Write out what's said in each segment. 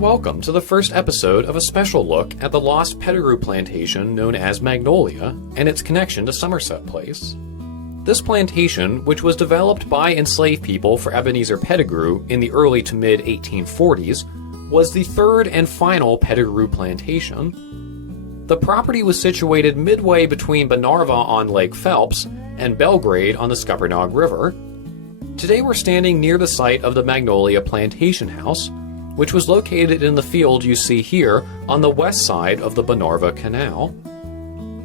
and welcome to the first episode of a special look at the lost Pettigrew plantation known as Magnolia and its connection to Somerset Place. This plantation, which was developed by enslaved people for Ebenezer Pettigrew in the early to mid-1840s, was the third and final Pettigrew plantation. The property was situated midway between Banarva on Lake Phelps and Belgrade on the Scuppernong River. Today we're standing near the site of the Magnolia Plantation House, which was located in the field you see here on the west side of the Banarva Canal.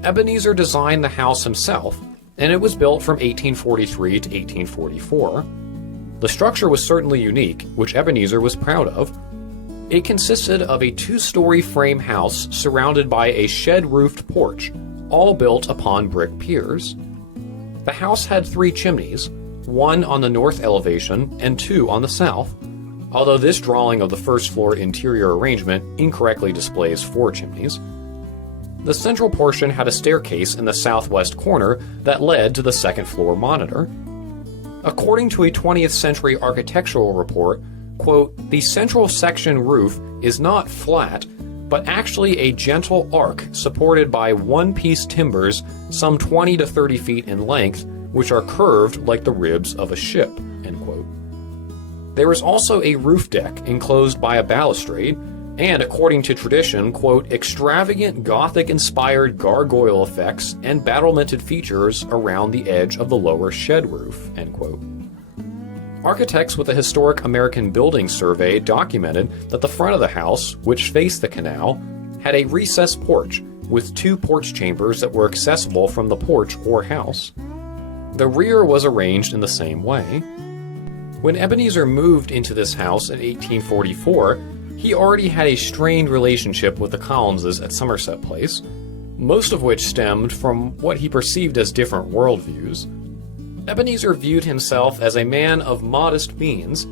Ebenezer designed the house himself, and it was built from 1843 to 1844. The structure was certainly unique, which Ebenezer was proud of. It consisted of a two-story frame house surrounded by a shed-roofed porch, all built upon brick piers. The house had 3 chimneys, one on the north elevation and 2 on the south, although this drawing of the first floor interior arrangement incorrectly displays 4 chimneys. The central portion had a staircase in the southwest corner that led to the second floor monitor. According to a 20th century architectural report, quote, "The central section roof is not flat, but actually a gentle arc supported by one-piece timbers some 20 to 30 feet in length, which are curved like the ribs of a ship," end quote. There is also a roof deck enclosed by a balustrade, and according to tradition, quote, "extravagant Gothic-inspired gargoyle effects and battlemented features around the edge of the lower shed roof," end quote. Architects with the Historic American Building Survey documented that the front of the house, which faced the canal, had a recessed porch with 2 porch chambers that were accessible from the porch or house. The rear was arranged in the same way. When Ebenezer moved into this house in 1844, he already had a strained relationship with the Collinses at Somerset Place, most of which stemmed from what he perceived as different worldviews. Ebenezer viewed himself as a man of modest means,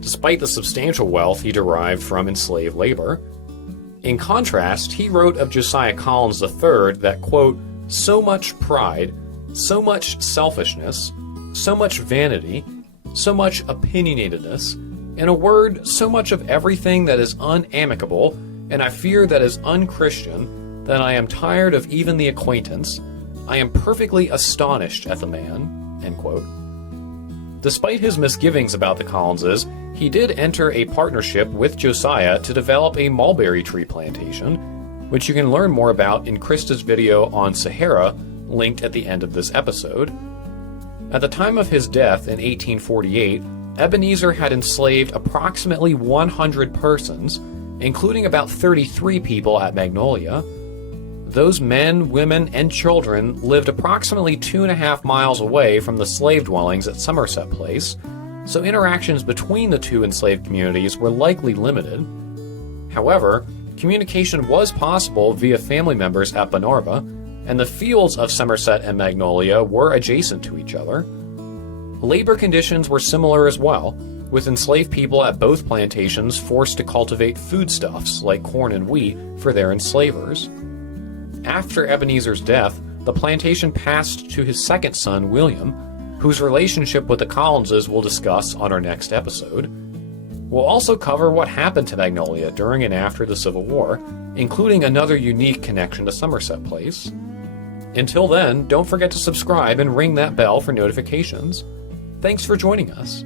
despite the substantial wealth he derived from enslaved labor. In contrast, he wrote of Josiah Collins III that, quote, "so much pride, so much selfishness, so much vanity, so much opinionatedness, in a word, so much of everything that is unamicable, and I fear that is unchristian, that I am tired of even the acquaintance. I am perfectly astonished at the man," end quote. Despite his misgivings about the Collinses, he did enter a partnership with Josiah to develop a mulberry tree plantation, which you can learn more about in Krista's video on Sahara, linked at the end of this episode. At the time of his death in 1848, Ebenezer had enslaved approximately 100 persons, including about 33 people at Magnolia. Those men, women, and children lived approximately 2.5 miles away from the slave dwellings at Somerset Place, so interactions between the two enslaved communities were likely limited. However, communication was possible via family members at Banarva, and the fields of Somerset and Magnolia were adjacent to each other. Labor conditions were similar as well, with enslaved people at both plantations forced to cultivate foodstuffs like corn and wheat for their enslavers. After Ebenezer's death, the plantation passed to his second son, William, whose relationship with the Collinses we'll discuss on our next episode. We'll also cover what happened to Magnolia during and after the Civil War, including another unique connection to Somerset Place. Until then, don't forget to subscribe and ring that bell for notifications. Thanks for joining us.